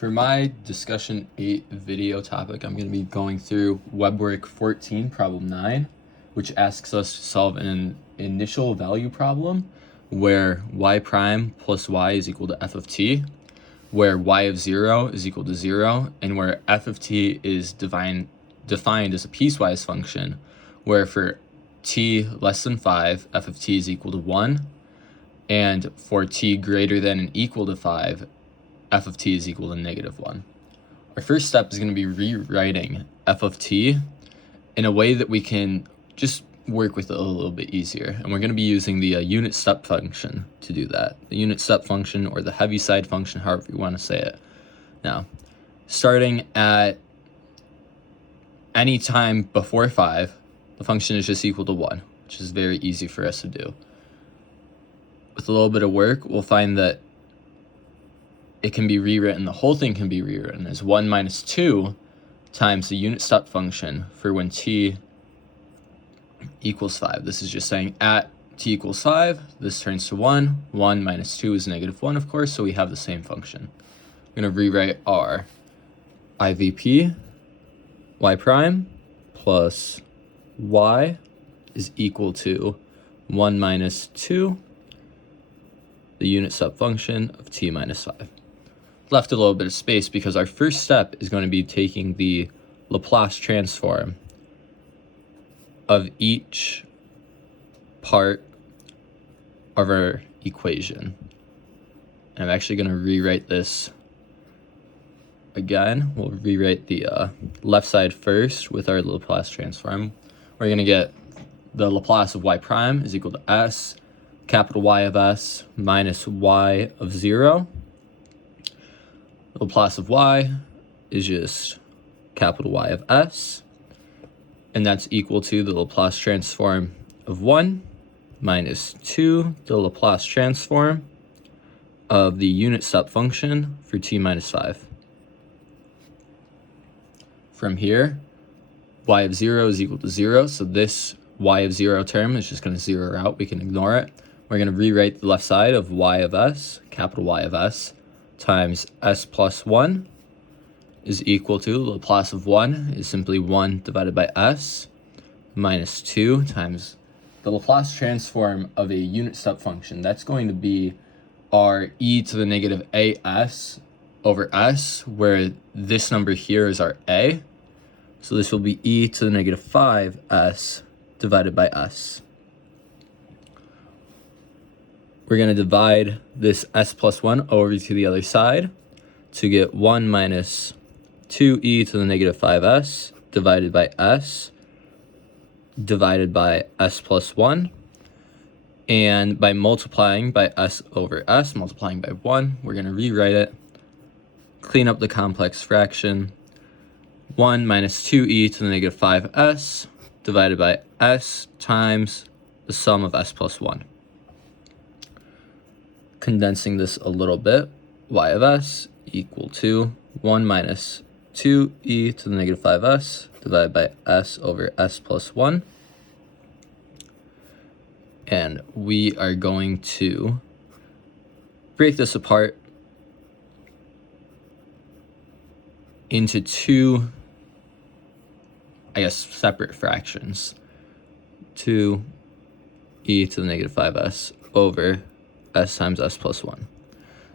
For my discussion 8 video topic, I'm going to be going through WebWork 14, problem 9, which asks us to solve an initial value problem where y prime plus y is equal to f of t, where y of 0 is equal to 0, and where f of t is defined as a piecewise function, where for t less than 5, f of t is equal to 1, and for t greater than and equal to 5, f of t is equal to -1. Our first step is going to be rewriting f of t in a way that we can just work with it a little bit easier. And we're going to be using the unit step function to do that. The unit step function, or the heaviside function, however you want to say it. Now, starting at any time before 5, the function is just equal to 1, which is very easy for us to do. With a little bit of work, we'll find that it can be rewritten, the whole thing can be rewritten as 1 minus 2 times the unit step function for when t equals 5. This is just saying at t equals 5, this turns to 1. 1 minus 2 is -1, of course, so we have the same function. We're going to rewrite our IVP, y prime plus y is equal to 1 minus 2, the unit step function of t minus 5. Left a little bit of space because our first step is going to be taking the Laplace transform of each part of our equation. And I'm actually going to rewrite this again. We'll rewrite the left side first with our Laplace transform. We're going to get the Laplace of y prime is equal to s, capital Y of s minus y of 0. The Laplace of y is just capital Y of s, and that's equal to the Laplace transform of 1 minus 2, the Laplace transform of the unit step function for t minus 5. From here, y of 0 is equal to 0, so this y of 0 term is just going to 0 out. We can ignore it. We're going to rewrite the left side of y of s, capital Y of s, times s plus 1 is equal to, the Laplace of 1 is simply 1 divided by s, minus 2 times the Laplace transform of a unit step function. That's going to be our e to the negative as over s, where this number here is our a. So this will be e to the negative 5s divided by s. We're going to divide this s plus 1 over to the other side to get 1 minus 2e to the negative 5s divided by s divided by s plus 1. And by multiplying by s over s, multiplying by 1, we're going to rewrite it, clean up the complex fraction. 1 minus 2e to the negative 5s divided by s times the sum of s plus 1. Condensing this a little bit, y of s equal to 1 minus 2e to the negative 5s divided by s over s plus 1. And we are going to break this apart into two, separate fractions. 2e to the negative 5s over s times s plus 1.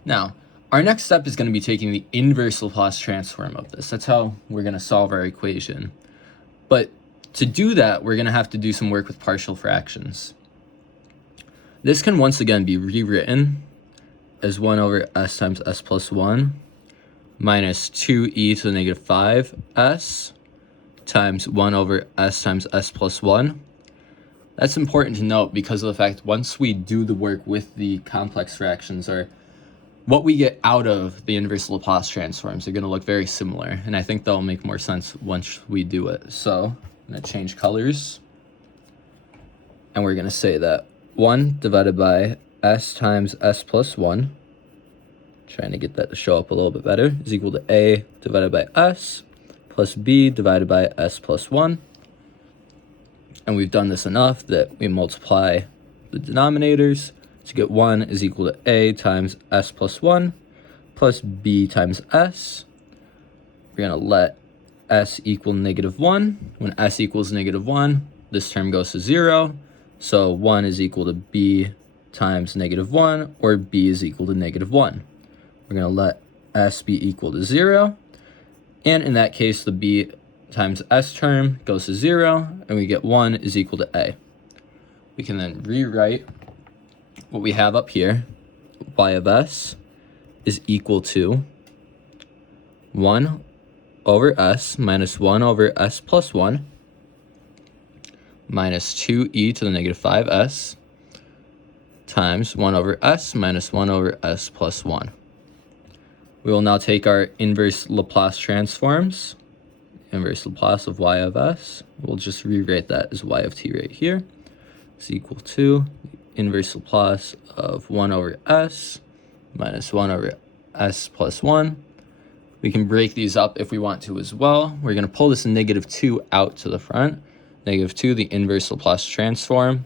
Now, our next step is going to be taking the inverse Laplace transform of this. That's how we're going to solve our equation. But to do that, we're going to have to do some work with partial fractions. This can once again be rewritten as 1 over s times s plus 1 minus 2e to the negative 5s times 1 over s times s plus 1. That's important to note because of the fact once we do the work with the complex fractions, or what we get out of the inverse Laplace transforms are going to look very similar, and I think that'll make more sense once we do it. So I'm going to change colors, and we're going to say that 1 divided by s times s plus 1, trying to get that to show up a little bit better, is equal to a divided by s plus b divided by s plus 1. And we've done this enough that we multiply the denominators to get 1 is equal to a times s plus 1 plus b times s. We're going to let s equal -1. When s equals -1, this term goes to 0. So 1 is equal to b times -1, or b is equal to -1. We're going to let s be equal to 0. And in that case, the b times s term goes to 0, and we get 1 is equal to a. We can then rewrite what we have up here. Y of s is equal to 1 over s minus 1 over s plus 1 minus 2e to the -5s times 1 over s minus 1 over s plus 1. We will now take our inverse Laplace transforms, inverse Laplace of y of s. We'll just rewrite that as y of t right here. Is equal to inverse Laplace of 1 over s minus 1 over s plus 1. We can break these up if we want to as well. We're going to pull this -2 out to the front. -2, the inverse Laplace transform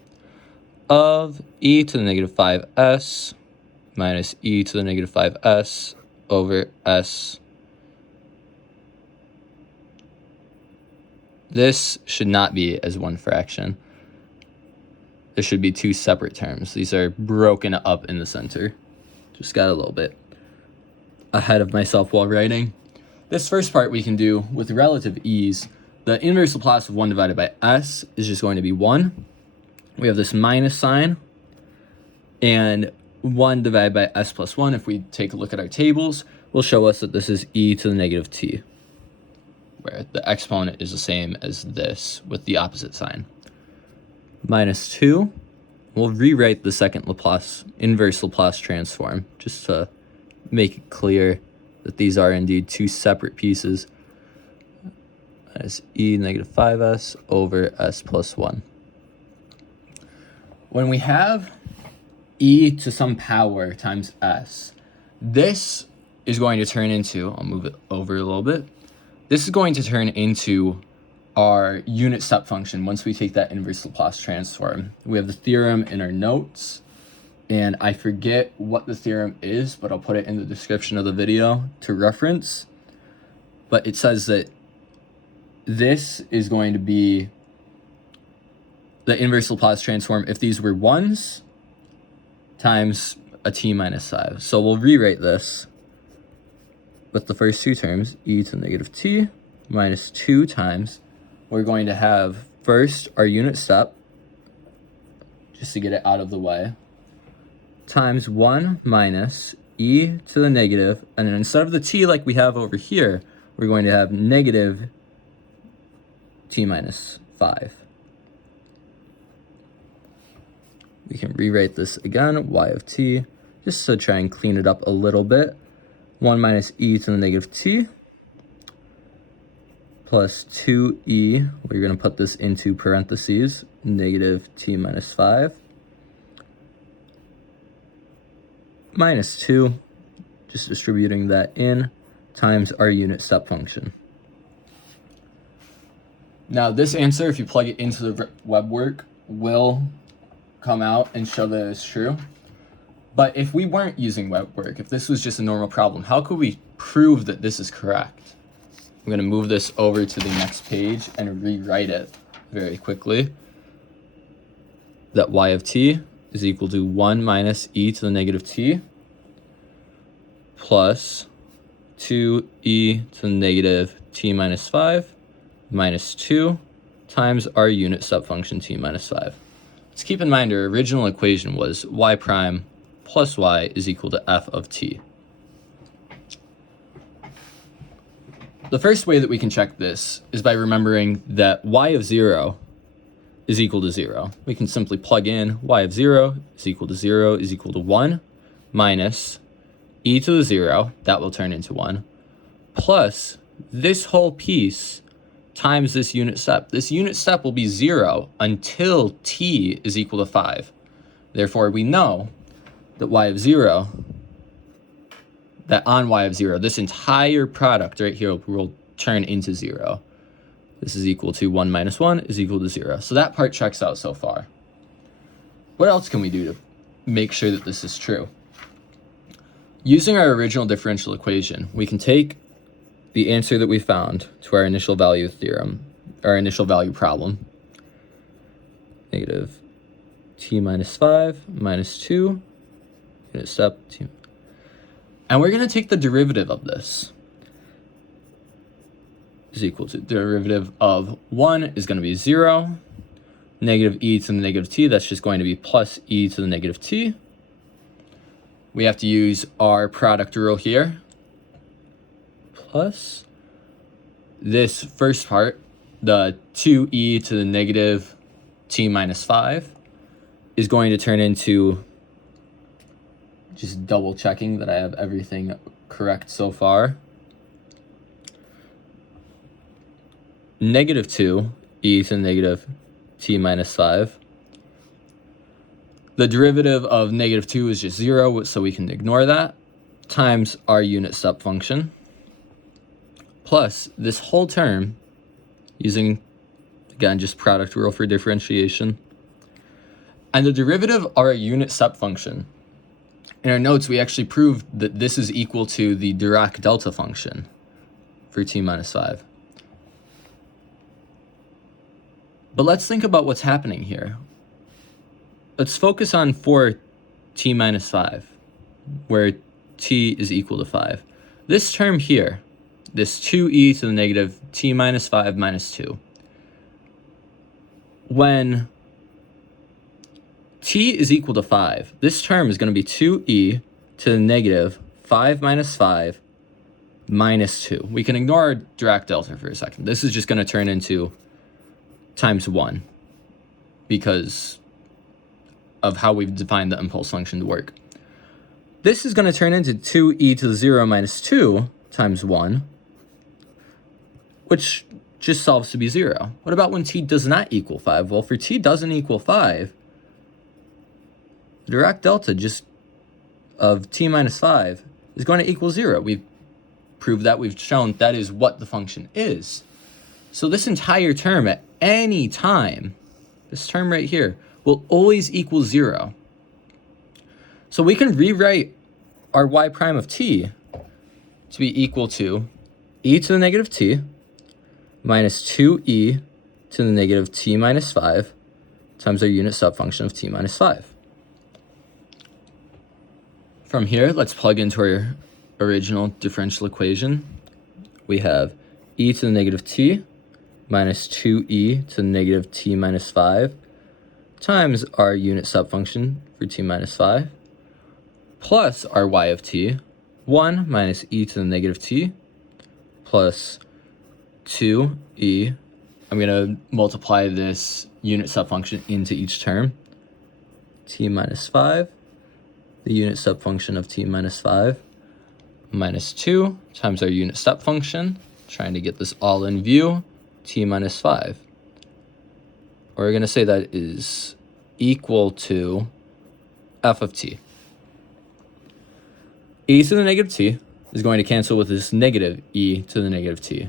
of e to the -5s minus e to the -5s over s. This should not be as one fraction. There should be two separate terms. These are broken up in the center. Just got a little bit ahead of myself while writing. This first part we can do with relative ease. The inverse Laplace of 1 divided by s is just going to be 1. We have this minus sign, and 1 divided by s plus 1, if we take a look at our tables, will show us that this is e to the -t, where the exponent is the same as this with the opposite sign. Minus 2, we'll rewrite the second Laplace, inverse Laplace transform, just to make it clear that these are indeed two separate pieces. Minus e -5s over s plus 1. When we have e to some power times s, this is going to turn into, I'll move it over a little bit, this is going to turn into our unit step function once we take that inverse Laplace transform. We have the theorem in our notes, and I forget what the theorem is, but I'll put it in the description of the video to reference. But it says that this is going to be the inverse Laplace transform if these were 1s times a t minus 5. So we'll rewrite this with the first two terms, e to the -t minus 2 times, we're going to have first our unit step, just to get it out of the way, times 1 minus e to the negative, and then instead of the t like we have over here, we're going to have negative t minus 5. We can rewrite this again, y of t, just to try and clean it up a little bit. 1 minus e to the -t plus 2e, we're going to put this into parentheses, negative t minus 5, minus 2, just distributing that in, times our unit step function. Now this answer, if you plug it into the web work, will come out and show that it's true. But if we weren't using web work, if this was just a normal problem, how could we prove that this is correct? I'm going to move this over to the next page and rewrite it very quickly. That y of t is equal to 1 minus e to the -t plus 2e to the -t minus 5 minus 2 times our unit step function t minus 5. Let's keep in mind our original equation was y prime plus y is equal to f of t. The first way that we can check this is by remembering that y of 0 is equal to 0. We can simply plug in y of 0 is equal to 0 is equal to 1 minus e to the 0, that will turn into 1, plus this whole piece times this unit step. This unit step will be 0 until t is equal to 5. Therefore, we know that y of 0, that on y of 0, this entire product right here will turn into 0. This is equal to 1 minus 1 is equal to 0. So that part checks out so far. What else can we do to make sure that this is true? Using our original differential equation, we can take the answer that we found to our initial value theorem, our initial value problem, negative t minus 5 minus 2, unit step t. And we're going to take the derivative of this. Is equal to derivative of 1 is going to be 0. Negative e to the negative t, that's just going to be plus e to the negative t. We have to use our product rule here. Plus this first part, the 2e to the negative t minus 5, is going to turn into, just double checking that I have everything correct so far, negative 2 e to the negative t minus 5. The derivative of negative 2 is just 0, so we can ignore that, times our unit step function, plus this whole term, using, again, just product rule for differentiation. And the derivative of our unit step function, in our notes, we actually proved that this is equal to the Dirac delta function for t minus 5. But let's think about what's happening here. Let's focus on for t minus 5, where t is equal to 5. This term here, this 2e to the negative t minus 5 minus 2, when t is equal to 5, this term is going to be 2e to the negative 5 minus 5 minus 2. We can ignore our Dirac delta for a second. This is just going to turn into times 1 because of how we've defined the impulse function to work. This is going to turn into 2e to the 0 minus 2 times 1, which just solves to be 0. What about when t does not equal 5? Well, for t doesn't equal 5, the Dirac delta just of t minus 5 is going to equal 0. We've proved that. We've shown that is what the function is. So this entire term at any time, this term right here, will always equal 0. So we can rewrite our y prime of t to be equal to e to the negative t minus 2e to the negative t minus 5 times our unit step function of t minus 5. From here, let's plug into our original differential equation. We have e to the negative t minus 2e to the negative t minus 5 times our unit step function for t minus 5 plus our y of t, 1 minus e to the negative t plus 2e. I'm going to multiply this unit step function into each term. T minus 5, the unit step function of t minus 5, minus 2 times our unit step function, trying to get this all in view, t minus 5. We're going to say that is equal to f of t. E to the negative t is going to cancel with this negative e to the negative t.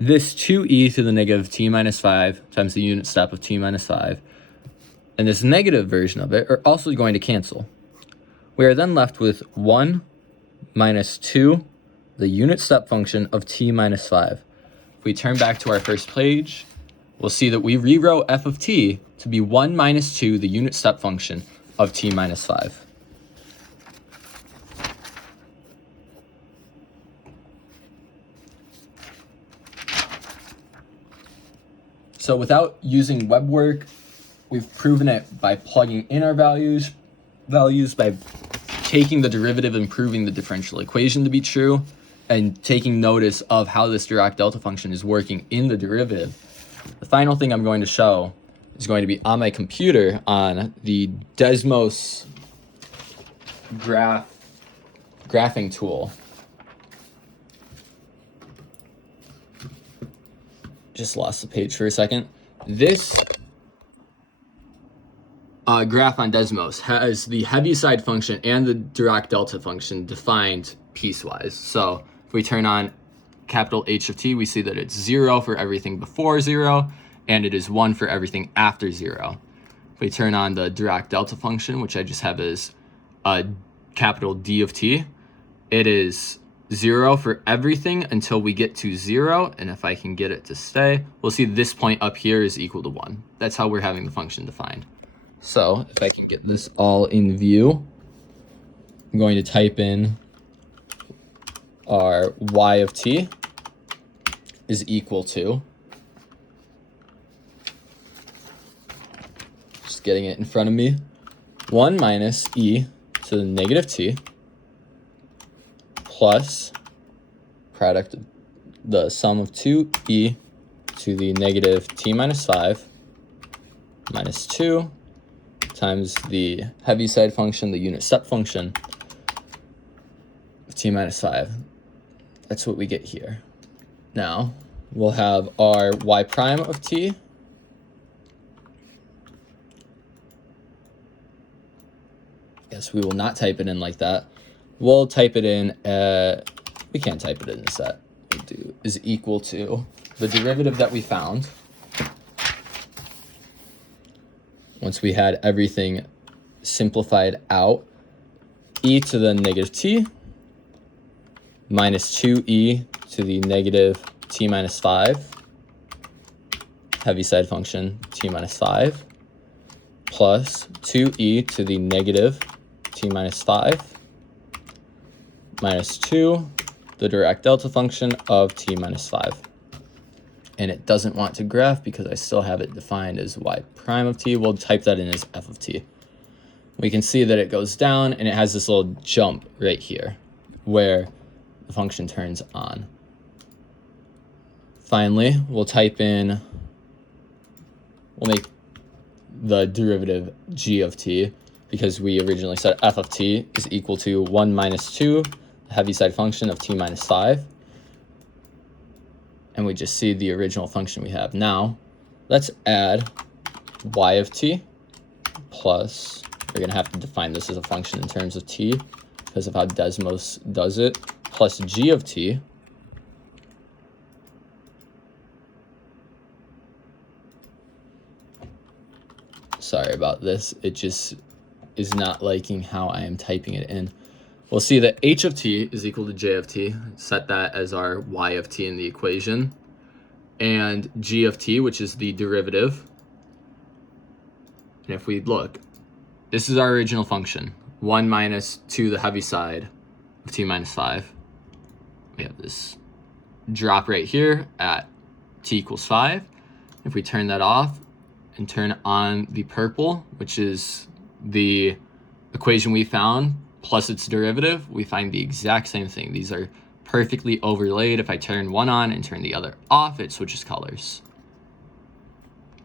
This 2e to the negative t minus 5 times the unit step of t minus 5 and this negative version of it are also going to cancel. We are then left with 1 minus 2, the unit step function of t minus 5. If we turn back to our first page, we'll see that we rewrote f of t to be 1 minus 2, the unit step function of t minus 5. So without using web work, we've proven it by plugging in our values by taking the derivative and proving the differential equation to be true, and taking notice of how this Dirac delta function is working in the derivative. The final thing I'm going to show is going to be on my computer on the Desmos graphing tool. Just lost the page for a second. This graph on Desmos has the Heaviside function and the Dirac delta function defined piecewise. So if we turn on capital H of t, we see that it's 0 for everything before 0, and it is 1 for everything after 0. If we turn on the Dirac delta function, which I just have as capital D of t, it is 0 for everything until we get to 0. And if I can get it to stay, we'll see this point up here is equal to 1. That's how we're having the function defined. So if I can get this all in view, I'm going to type in our y of t is equal to, just getting it in front of me, 1 minus e to the negative t plus product, the sum of 2e to the negative t minus 5 minus 2 times the Heaviside function, the unit step function of t minus 5. That's what we get here. Now we'll have our y prime of t we will not type it in like that. We'll type it in, we can't type it in a set. We'll do is equal to the derivative that we found. Once we had everything simplified out, e to the negative t minus 2e to the negative t minus 5, Heaviside function t minus 5, plus 2e to the negative t minus 5 minus 2, the direct delta function of t minus 5. And it doesn't want to graph because I still have it defined as y prime of t. We'll type that in as f of t. We can see that it goes down and it has this little jump right here where the function turns on. Finally, we'll type in, we'll make the derivative g of t, because we originally said f of t is equal to 1 minus 2, the Heaviside function of t minus 5. And we just see the original function we have. Now, let's add y of t plus, we're going to have to define this as a function in terms of t because of how Desmos does it, plus g of t sorry about this, it just is not liking how I am typing it in. We'll see that h of t is equal to j of t, set that as our y of t in the equation, and g of t, which is the derivative. And if we look, this is our original function, 1 minus 2 the Heaviside of t minus 5. We have this drop right here at t equals 5. If we turn that off and turn on the purple, which is the equation we found, plus its derivative, we find the exact same thing. These are perfectly overlaid. If I turn one on and turn the other off, it switches colors.